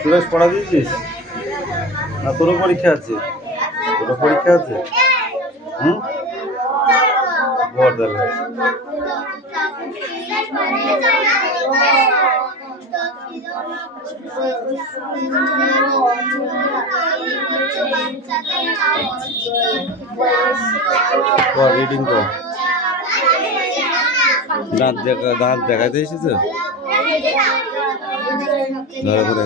সুরেশ পড়া দিয়েছিস না? তোরও পরীক্ষা আছে? তোরও পরীক্ষা আছে? হুম, বল তাহলে। রিডিং কর। দাঁত দেখাতে এসেছো? ধরে করে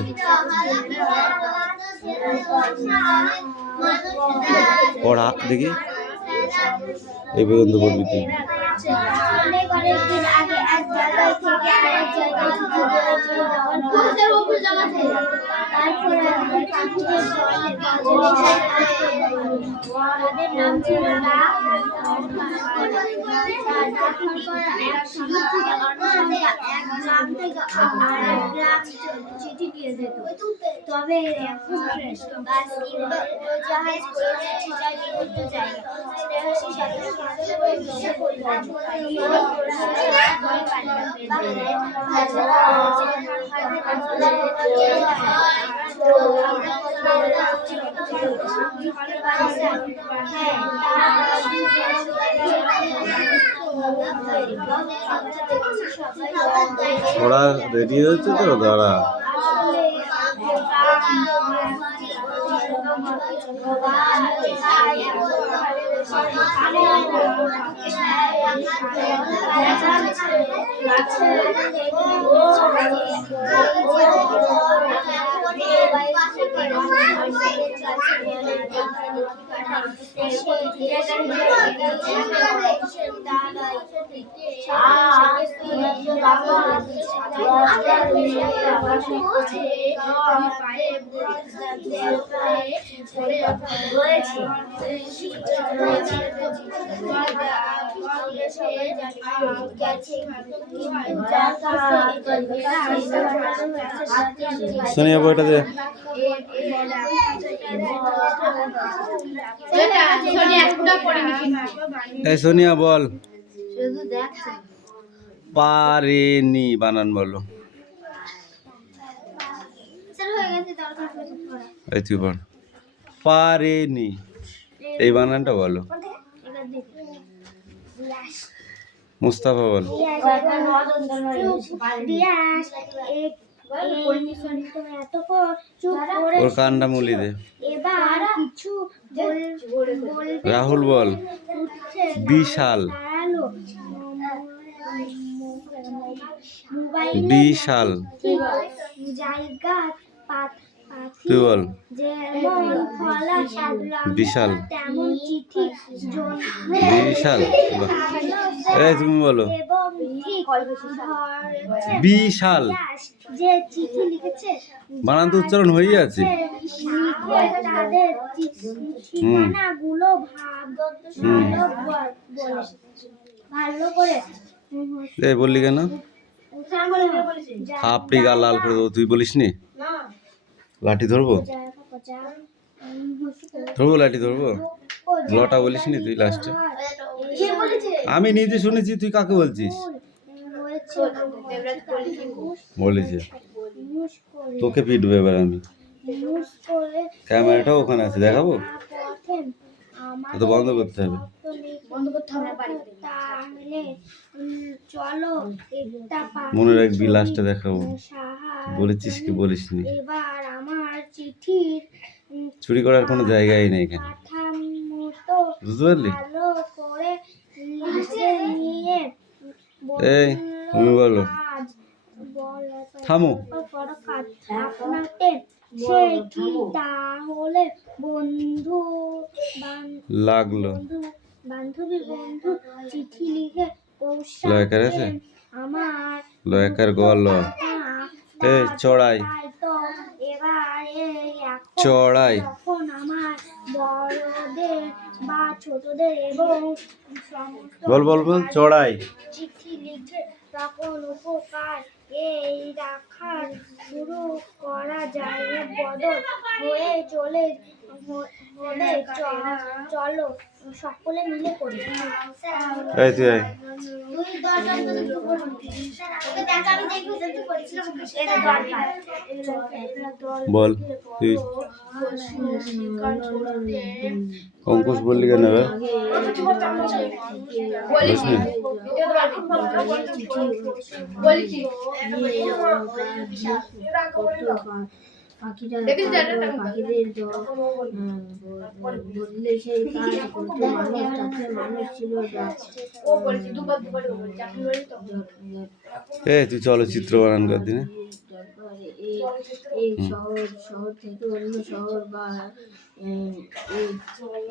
পড়া দেখি, এই পর্যন্ত বলবি তুই। চিঠি দিয়ে যেত, তবে এখন জাহাজ করে চিঠি যায় বিভিন্ন জায়গায়। ওরা রেডি হচ্ছে তো, দাঁড়া। সোনিয়া বইটা দে। এই সোনিয়া বল। পারেনি বানান বলো। এই তুই বল। পারেনি, এই বানানটা বলো। মুস্তাফা বল। ওর কানটা মুলি দে। রাহুল বল। বিশাল। বিশাল। তুই বল। বিশাল। বিশাল। এই তুমি বলো। বিশাল। বানান তো উচ্চারণ হয়ে আছে। এই বললি কেন? থাপড়ি গা লাল করে দেবো। তুই বলিস নি? লাঠি ধরবো? ধরবো লাঠি ধরবো? লটা বলিস নি তুই লাস্টে? আমি নিজে শুনেছি, তুই কাকে বলছিস? বলেছে তোকে পিটবে এবার আমি। ক্যামেরাটাও ওখানে আছে, দেখাবো? তো বন্ধ করতে হবে। মনে রাখবি, লাস্টে দেখাবো। বলেছিস কি বলিস নি? চুরি করার কোনো জায়গাই নেই এখানে, বুঝতে পারলি? এই তুমি বলো। থামো। লাগলো বান্ধবী বন্ধু চিঠি লিখে লয়কার আছে, লয়কার গল। এই চড়াই চড়াই। বল বল বল। চড়াই। চিঠি লিখে তখন উপকার এই রাখার শুরু করা যায়, বদল হয়ে চলে চলো সকলে মিলে করি। এই তুই আয়। বল তুই অঙ্কুশ বললি কেন এবার? বলিসনি? পাখিদের বললে সেই কাজ করতে মানুষ ছিল। তুই চলচ্চিত্র বানান কর দিনে। এই শহর থেকে অন্য শহর বা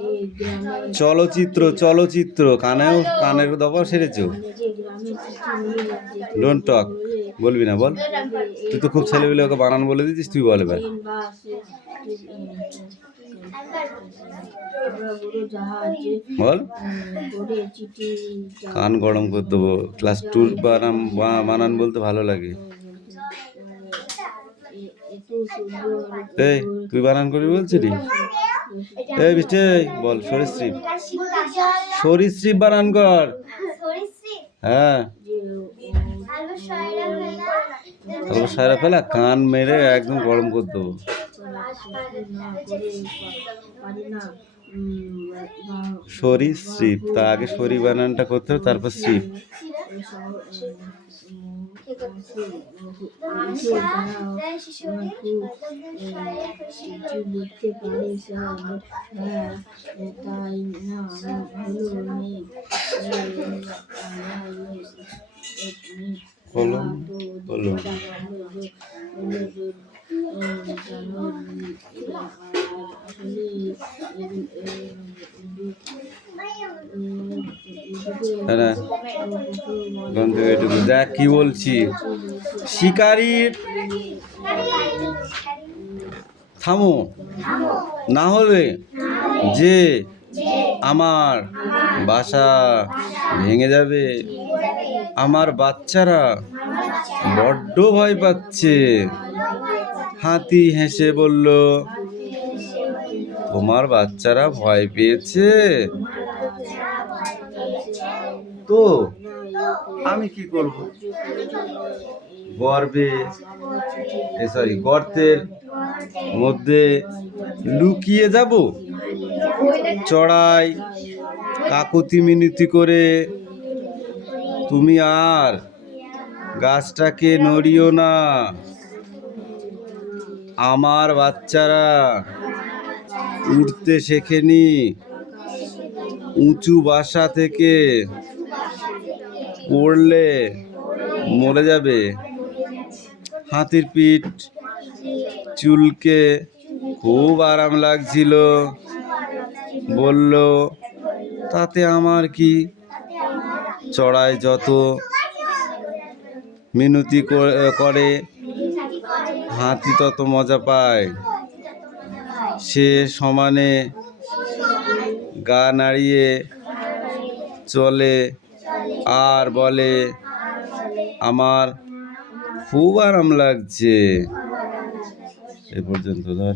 এই গ্রামে চলচ্চিত্র কানের দবাও সেরেছো। ডোন্ট টক, বলবি না, বল। তুই তো খুব ছেলেবেলে ওকে বানান বলে দিচ্ছিস, তুই বল এবার। বল। কান গরম করে দেবো। ক্লাস 2 বানান বলতে ভালো লাগে। তুই বানান করবি বলছিলি? বৃষ্টি বল। সরীসৃপ বানান কর। হ্যাঁ, সারা ফেলা কান মেরে একদম গরম করে দেবো। সরীসৃপ, তা আগে সরি বানানটা করতে হবে, তারপর শ্রীপ। লিখতে পারি স্যার, তাই না বলো। দেখ কি বলছি, শিকারীর থামো, না হলে যে আমার বাসা ভেঙে যাবে। আমার বাচ্চারা বড্ড ভয় পাচ্ছে। হাতি হেসে বলল, তোমার বাচ্চারা ভয় পেয়েছে তো আমি কি করব? গর্তের মধ্যে লুকিয়ে যাব? চড়াই কাকুতি মিনতি করে তুমি আর গাছটাকে নড়িও না। আমার বাচ্চারা উঠতে শেখেনি, উঁচু বাসা থেকে পড়লে মরে যাবে। হাতির পিঠ চুলকে খুব আরাম লাগছিল। বলল, তাতে আমার কি? চড়াই যত মিনতি করে হাতি তত মজা পায়। সে সমানে গা নাড়িয়ে চলে আর বলে, আমার খুব আরাম লাগছে। এ পর্যন্ত ধর।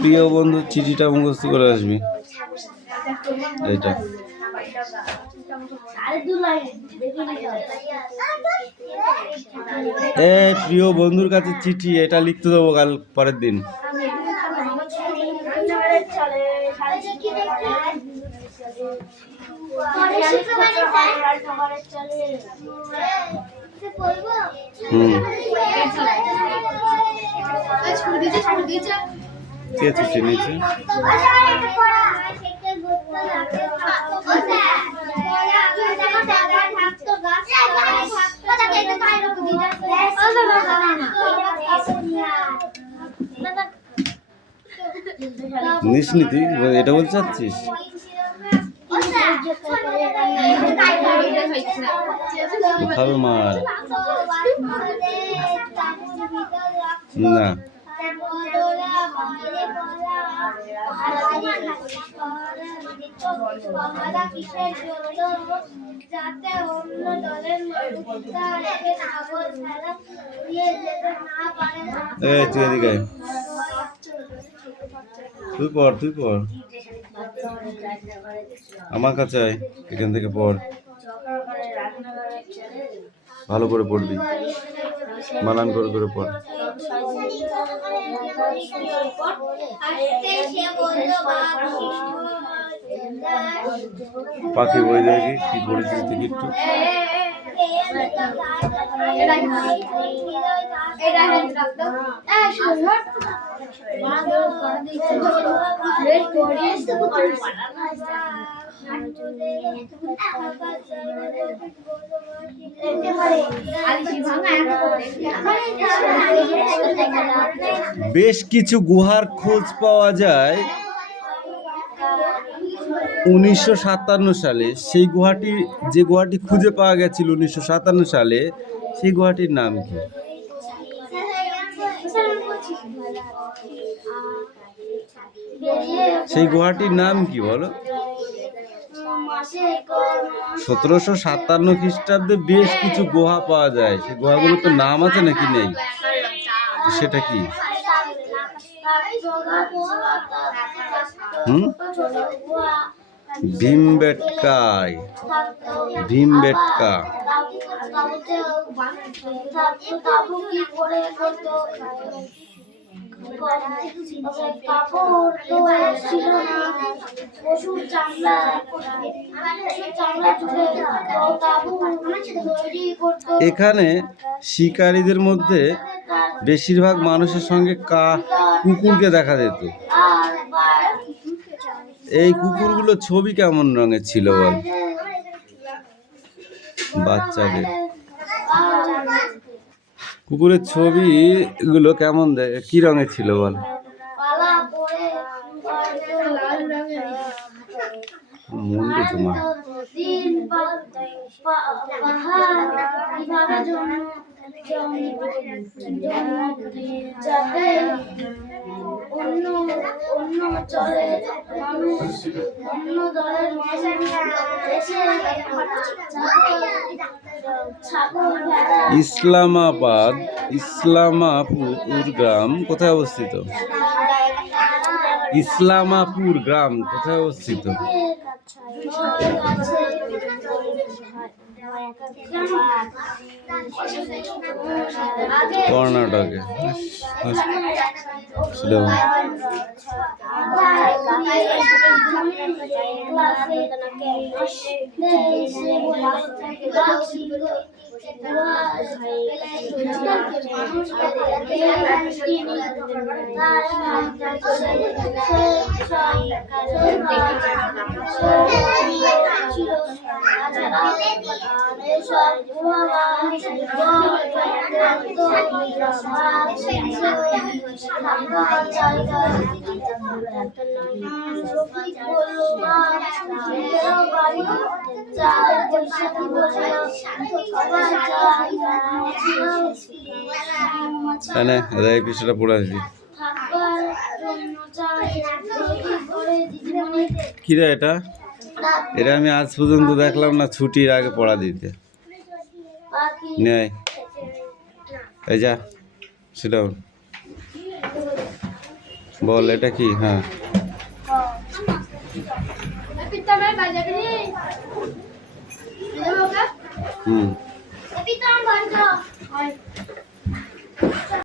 প্রিয় বন্ধু, চিঠিটা মুখস্থ করে আসবি। এইটা প্রিয় বন্ধুর কাছে চিঠি, এটা লিখতে দেবো কাল পরের দিন। কে চিঠি নিয়েছে? নিসনি তুই? এটা বলতে চাচ্ছিস? খাবে মার না। তুই এদিকে আয়। তুই পড় আমার কাছে আয়, এখান থেকে পড়, ভালো করে পড়বি, বানান করে করে পড়। পাখি বই দেখি কি পড়েছিস দেখি একটু। বেশ কিছু গুহার খোঁজ পাওয়া যায় 1957 সালে। সেই যে গুহাটি খুঁজে পাওয়া গেছিল 1957 সালে, সেই গুহাটির নাম কি? সেই গুহাটির নাম কি বলো? 1757 খ্রিস্টাব্দে বেশ কিছু গুহা পাওয়া যায়, সেই গুহাগুলো তো নাম আছে নাকি নেই, সেটা কি? ভীমবেটকা। এখানে শিকারীদের মধ্যে বেশিরভাগ মানুষের সঙ্গে কুকুরকে দেখা যেত। এই কুকুরগুলো ছবি কেমন রঙের ছিল বল? বাচ্চাদের কুকুরের ছবিগুলো কেমন কি রঙের ছিল বল? মুন্ডু তোমার ইসলামাপুর গ্রাম কোথায় অবস্থিত? ইসলামাপুর গ্রাম কোথায় অবস্থিত? কর্ণাটকে। এই বিষয়টা পড়ে আসি। কিরে এটা আমি আজ পর্যন্ত দেখলাম না ছুটির আগে পড়া দিতে। নেই এই যা সেটা বল, এটা কি? হ্যাঁ হুম